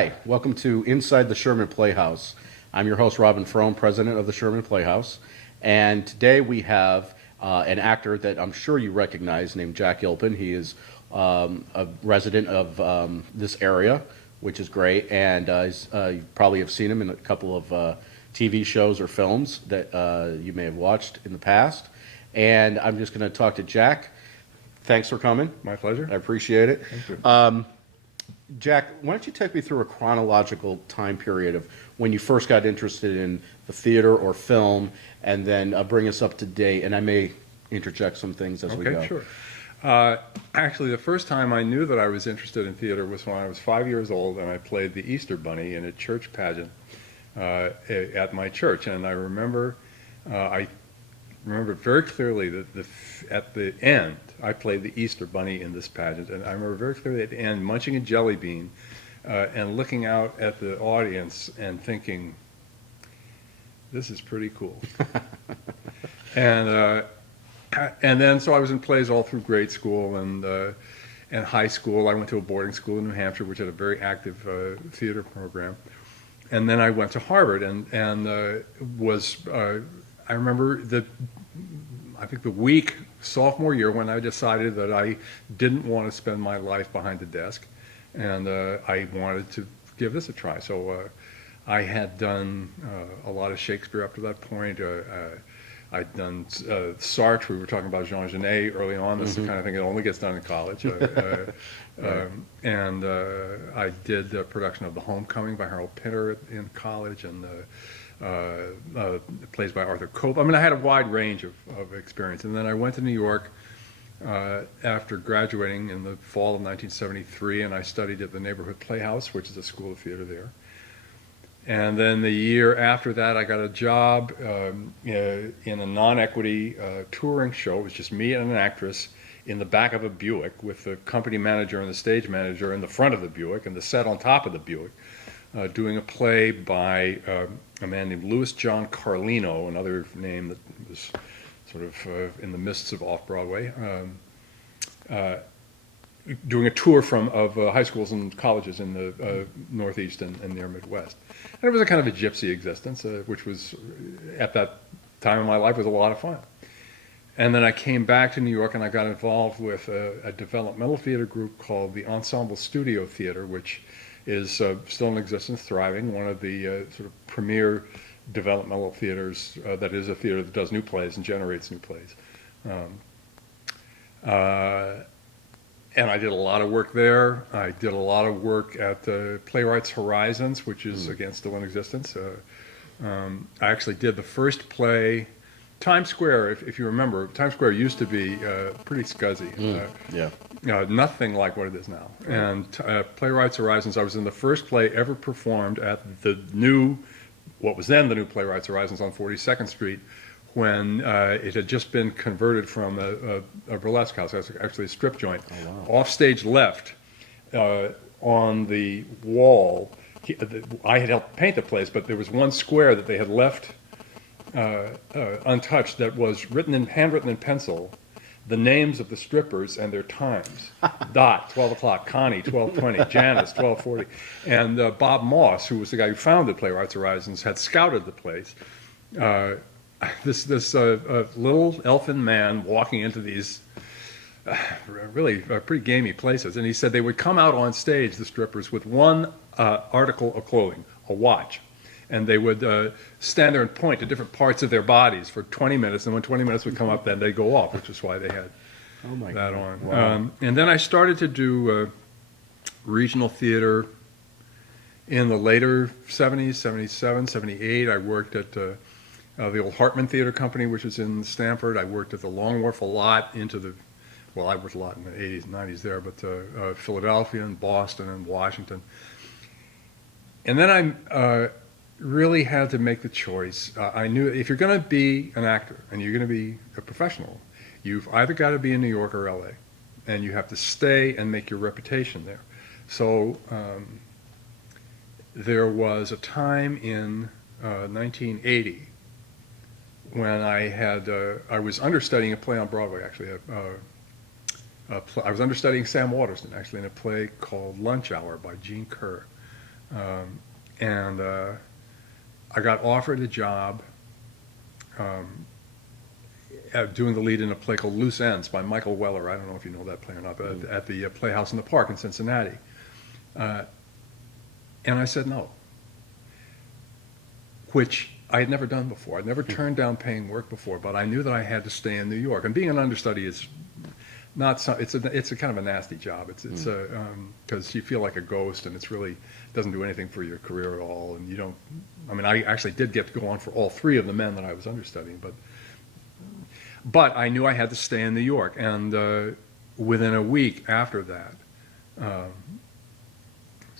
Hi, welcome to Inside the Sherman Playhouse. I'm your host, Robin Frome, president of the Sherman Playhouse. And today we have an actor that I'm sure you recognize named Jack Gilpin. He is a resident of this area, which is great. And you probably have seen him in a couple of TV shows or films that you may have watched in the past. And I'm just going to talk to Jack. Thanks for coming. My pleasure. I appreciate it. Thank you. Jack, why don't you take me through a chronological time period of when you first got interested in the theater or film, and then bring us up to date, and I may interject some things as we go. Okay, sure. Actually, the first time I knew that I was interested in theater was when I was 5 years old, and I played the Easter Bunny in a church pageant at my church. And I remember very clearly that at the end, I played the Easter Bunny in this pageant, and I remember very clearly at the end munching a jelly bean and looking out at the audience and thinking, this is pretty cool. and then so I was in plays all through grade school and high school. I went to a boarding school in New Hampshire, which had a very active theater program. And then I went to Harvard and was, I remember I think the week sophomore year when I decided that I didn't want to spend my life behind a desk, and I wanted to give this a try. So I had done a lot of Shakespeare up to that point. I'd done Sartre. We were talking about Jean Genet early on. This is the kind of thing that only gets done in college. And I did a production of The Homecoming by Harold Pinter in college, and plays by Arthur Cope. I mean, I had a wide range of experience. And then I went to New York after graduating in the fall of 1973, and I studied at the neighborhood Playhouse, which is a school of theater there. And then the year after that, I got a job in a non-equity touring show. It was just me and an actress in the back of a Buick with the company manager and the stage manager in the front of the Buick and the set on top of the Buick, doing a play by a man named Louis John Carlino, another name that was sort of in the mists of off-Broadway, doing a tour of high schools and colleges in the Northeast and near Midwest. And it was a kind of a gypsy existence, which was, at that time in my life, was a lot of fun. And then I came back to New York and I got involved with a developmental theater group called the Ensemble Studio Theater, which is still in existence, thriving, one of the sort of premier developmental theaters that is a theater that does new plays and generates new plays. And I did a lot of work there. I did a lot of work at Playwrights Horizons, which is, again, still in existence. I actually did the first play, Times Square, if you remember. Times Square used to be pretty scuzzy. Nothing like what it is now. And Playwrights Horizons, I was in the first play ever performed at what was then the new Playwrights Horizons on 42nd Street, when it had just been converted from a burlesque house, actually a strip joint. Oh, wow. Off stage left, on the wall, I had helped paint the place, but there was one square that they had left untouched that was handwritten in pencil, the names of the strippers and their times. Dot, 12 o'clock, Connie, 12:20, Janice, 12:40. And Bob Moss, who was the guy who founded Playwrights Horizons, had scouted the place. This little elfin man walking into these really pretty gamey places, and he said they would come out on stage, the strippers, with one article of clothing, a watch, and they would stand there and point to different parts of their bodies for 20 minutes, and when 20 minutes would come up, then they'd go off, which is why they had that on. Wow. And then I started to do regional theater in the later 70s, 77, 78. I worked at the old Hartman Theater Company, which was in Stamford. I worked at the Long Wharf a lot I worked a lot in the 80s and 90s there, but Philadelphia and Boston and Washington. And then I really had to make the choice. I knew if you're going to be an actor and you're going to be a professional, you've either got to be in New York or LA, and you have to stay and make your reputation there. So there was a time in 1980 when I was understudying a play on Broadway, actually. I was understudying Sam Waterston, actually, in a play called Lunch Hour by Gene Kerr. And I got offered a job doing the lead in a play called Loose Ends by Michael Weller. I don't know if you know that play or not, but at the Playhouse in the Park in Cincinnati. And I said no, which I had never done before. I'd never turned down paying work before, but I knew that I had to stay in New York. And being an understudy is not so, it's a kind of a nasty job. It's because you feel like a ghost, and it's really doesn't do anything for your career at all. And you don't. I mean, I actually did get to go on for all three of the men that I was understudying, but I knew I had to stay in New York. And within a week after that,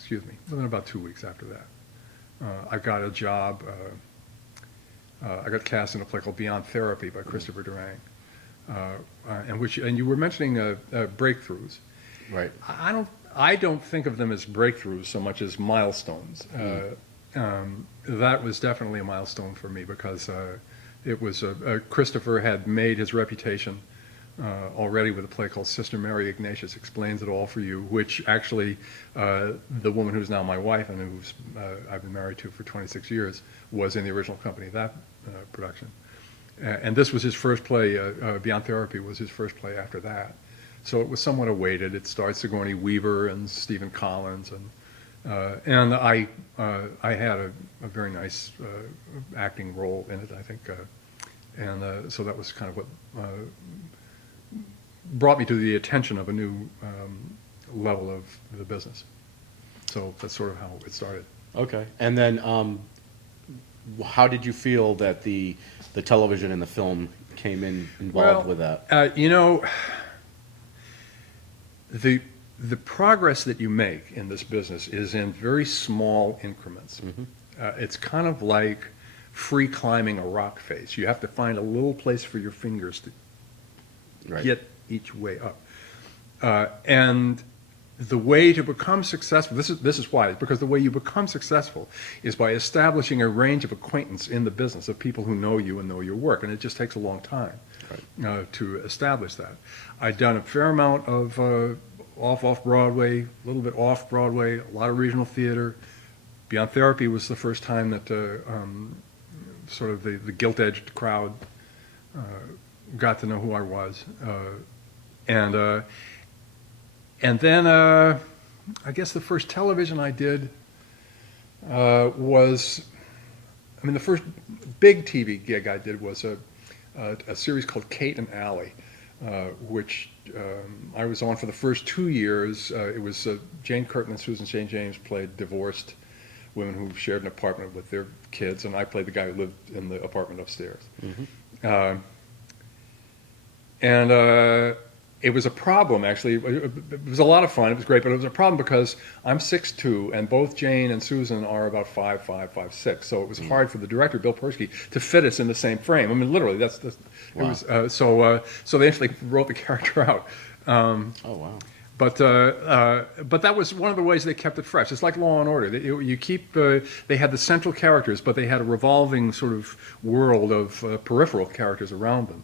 within about 2 weeks after that, I got a job. I got cast in a play called Beyond Therapy by Christopher Durang. And you were mentioning breakthroughs. Right. I don't think of them as breakthroughs so much as milestones. That was definitely a milestone for me because it was Christopher had made his reputation already with a play called Sister Mary Ignatius Explains It All for You, which actually the woman who's now my wife and who's I've been married to for 26 years was in the original company of that production. And this was his first play. Beyond Therapy was his first play after that. So it was somewhat awaited. It starred Sigourney Weaver and Stephen Collins, and I had a very nice acting role in it, I think, and so that was kind of what brought me to the attention of a new level of the business. So that's sort of how it started. Okay. And then how did you feel that the television and the film came involved with that? The progress that you make in this business is in very small increments. Mm-hmm. It's kind of like free climbing a rock face. You have to find a little place for your fingers to get each way up. And the way to become successful, this is why, because the way you become successful is by establishing a range of acquaintance in the business of people who know you and know your work, and it just takes a long time to establish that. I'd done a fair amount of off-Broadway, a little bit off-Broadway, a lot of regional theater. Beyond Therapy was the first time that sort of the gilt-edged crowd got to know who I was. And then I guess the first television I did was, the first big TV gig I did was a series called Kate and Allie, which I was on for the first 2 years. It was Jane Curtin and Susan St. James played divorced women who shared an apartment with their kids, and I played the guy who lived in the apartment upstairs. Mm-hmm. And it was a problem, actually. It was a lot of fun. It was great, but it was a problem because I'm 6'2", and both Jane and Susan are about 5'5", 5'6". So it was hard for the director, Bill Persky, to fit us in the same frame. I mean, literally, wow. It was. So they actually wrote the character out. Oh wow! But that was one of the ways they kept it fresh. It's like Law and Order. They had the central characters, but they had a revolving sort of world of peripheral characters around them.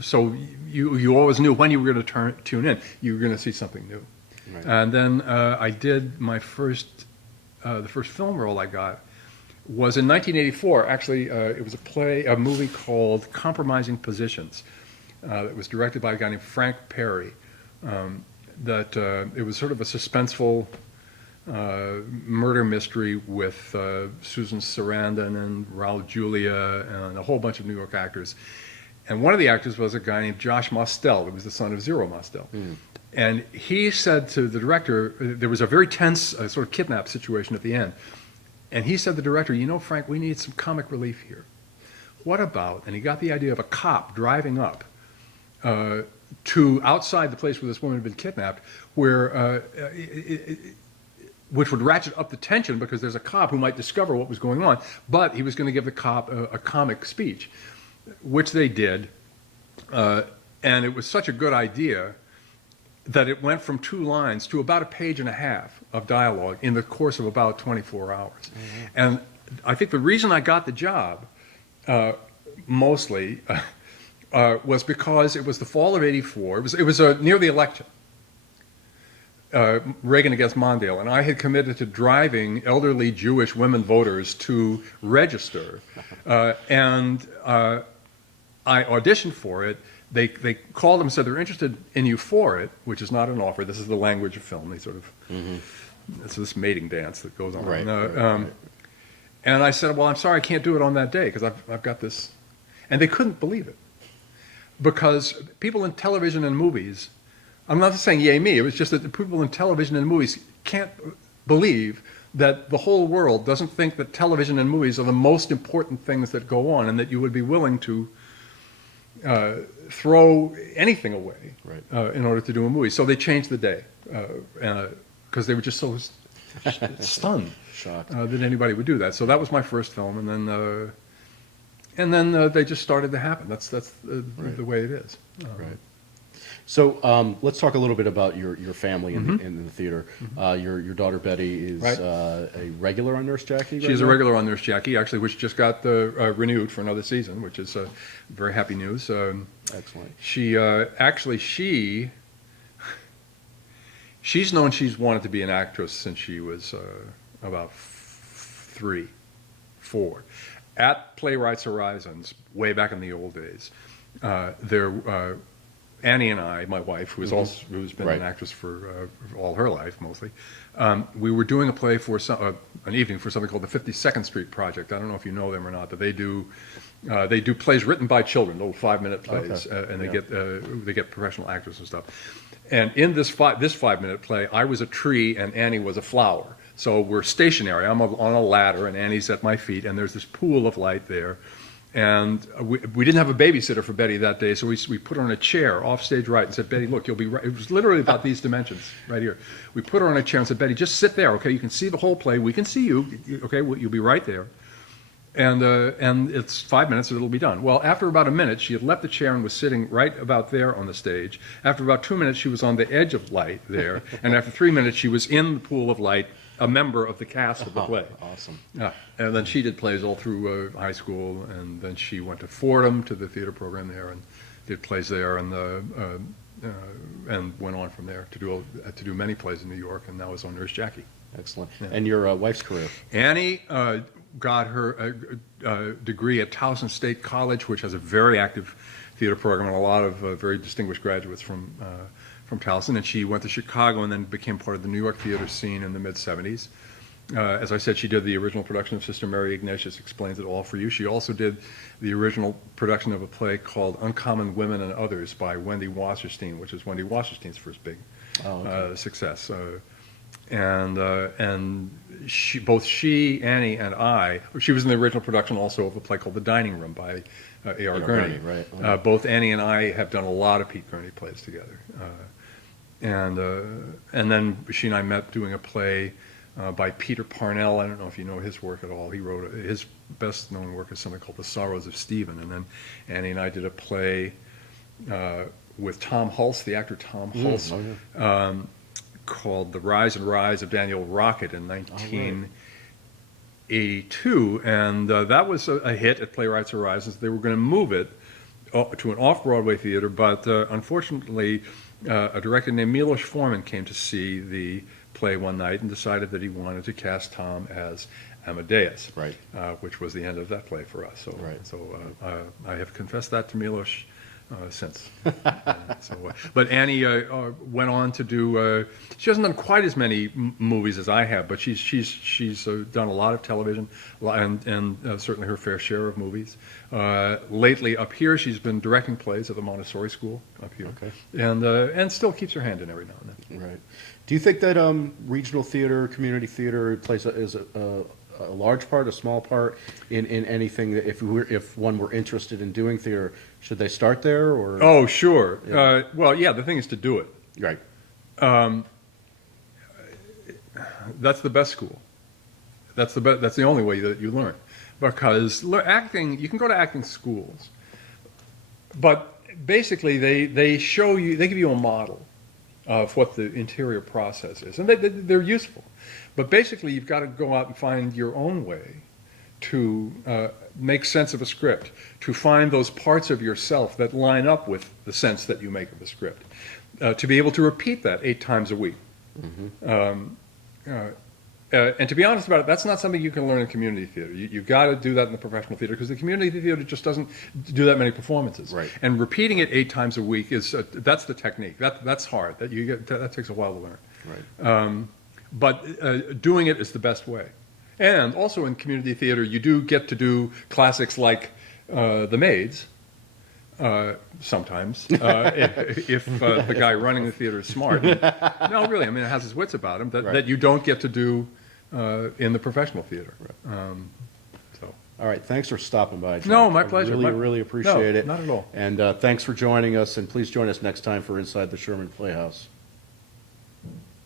So you always knew when you were going to tune in, you were going to see something new. Right. And then I did my the first film role I got was in 1984. Actually, it was a movie called Compromising Positions. It was directed by a guy named Frank Perry. It was sort of a suspenseful murder mystery with Susan Sarandon and Raul Julia and a whole bunch of New York actors. And one of the actors was a guy named Josh Mostel, who was the son of Zero Mostel. Mm. And he said to the director, there was a very tense sort of kidnap situation at the end. And he said to the director, Frank, we need some comic relief here. What about, and he got the idea of a cop driving up to outside the place where this woman had been kidnapped, where which would ratchet up the tension because there's a cop who might discover what was going on, but he was going to give the cop a comic speech, which they did, and it was such a good idea that it went from 2 lines to about a page and a half of dialogue in the course of about 24 hours. Mm-hmm. And I think the reason I got the job, mostly, was because it was the fall of '84. It was near the election. Reagan against Mondale, and I had committed to driving elderly Jewish women voters to register, and I auditioned for it. They called them and said they're interested in you for it, which is not an offer. This is the language of film. They sort of it's this mating dance that goes on. Right, And I said, well, I'm sorry, I can't do it on that day because I've got this, and they couldn't believe it because people in television and movies. I'm not saying yay me. It was just that the people in television and movies can't believe that the whole world doesn't think that television and movies are the most important things that go on, and that you would be willing to throw anything away in order to do a movie. So they changed the day because they were just so stunned, shocked that anybody would do that. So that was my first film, and then they just started to happen. That's the way it is. Right. So let's talk a little bit about your family in the theater. Your daughter Betty is a regular on Nurse Jackie. She's a regular on Nurse Jackie, actually, which just got renewed for another season, which is very happy news. Excellent. She's known she's wanted to be an actress since she was about 3, 4. At Playwrights Horizons, way back in the old days, Annie and I, my wife, who's been an actress for all her life mostly, we were doing a play for an evening for something called the 52nd Street Project. I don't know if you know them or not, but they do plays written by children, little 5-minute plays, and they get professional actors and stuff. And in this 5-minute play, I was a tree and Annie was a flower. So we're stationary. I'm on a ladder and Annie's at my feet, and there's this pool of light there. And we didn't have a babysitter for Betty that day, so we put her on a chair off stage right and said, Betty, look, you'll be right. It was literally about these dimensions right here. We put her on a chair and said, Betty, just sit there, okay? You can see the whole play. We can see you, okay? You'll be right there. And it's 5 minutes and it'll be done. Well, after about a minute, she had left the chair and was sitting right about there on the stage. After about 2 minutes, she was on the edge of light there. And after 3 minutes, she was in the pool of light, a member of the cast of the play. Awesome. And then she did plays all through high school, and then she went to Fordham to the theater program there and did plays there, and went on from there to do many plays in New York, and now is on Nurse Jackie. Excellent. Yeah. And your wife's career? Annie got her degree at Towson State College, which has a very active theater program and a lot of very distinguished graduates from Towson, and she went to Chicago and then became part of the New York theater scene in the mid-'70s. As I said, she did the original production of Sister Mary Ignatius Explains It All for You. She also did the original production of a play called Uncommon Women and Others by Wendy Wasserstein, which is Wendy Wasserstein's first big success. And both she, Annie, and I, she was in the original production also of a play called The Dining Room by A.R. Gurney. Right. Both Annie and I have done a lot of Pete Gurney plays together. And then she and I met doing a play by Peter Parnell. I don't know if you know his work at all. He wrote his best-known work is something called The Sorrows of Stephen. And then Annie and I did a play with Tom Hulse, the actor Tom Hulse, called The Rise and Rise of Daniel Rocket in 1982. And that was a hit at Playwrights Horizons. They were going to move it to an off-Broadway theater, but unfortunately, a director named Milos Forman came to see the play one night and decided that he wanted to cast Tom as Amadeus, which was the end of that play for us. So, I have confessed that to Milos since. But Annie went on to do. She hasn't done quite as many movies as I have, but she's done a lot of television and certainly her fair share of movies. Lately, up here, she's been directing plays at the Montessori School up here, and still keeps her hand in every now and then. Right. Do you think that regional theater, community theater plays is a large part, a small part in anything that if one were interested in doing theater, should they start there or? Oh, sure. Yeah. The thing is to do it. Right. That's the best school. That's the only way that you learn, because acting, you can go to acting schools, but basically they show you, they give you a model of what the interior process is, and they're useful. But basically, you've got to go out and find your own way to make sense of a script, to find those parts of yourself that line up with the sense that you make of the script, to be able to repeat that 8 times a week. And to be honest about it, that's not something you can learn in community theater. You've got to do that in the professional theater because the community theater just doesn't do that many performances. Right. And repeating it 8 times a week that's the technique. That's hard. That takes a while to learn. Right. But doing it is the best way. And also in community theater, you do get to do classics like The Maids. Sometimes, if the guy running the theater is smart. No, really, I mean, it has his wits about him that you don't get to do in the professional theater. Right. All right, thanks for stopping by, Jack. No, my pleasure. I really appreciate it. Not at all. And thanks for joining us, and please join us next time for Inside the Sherman Playhouse.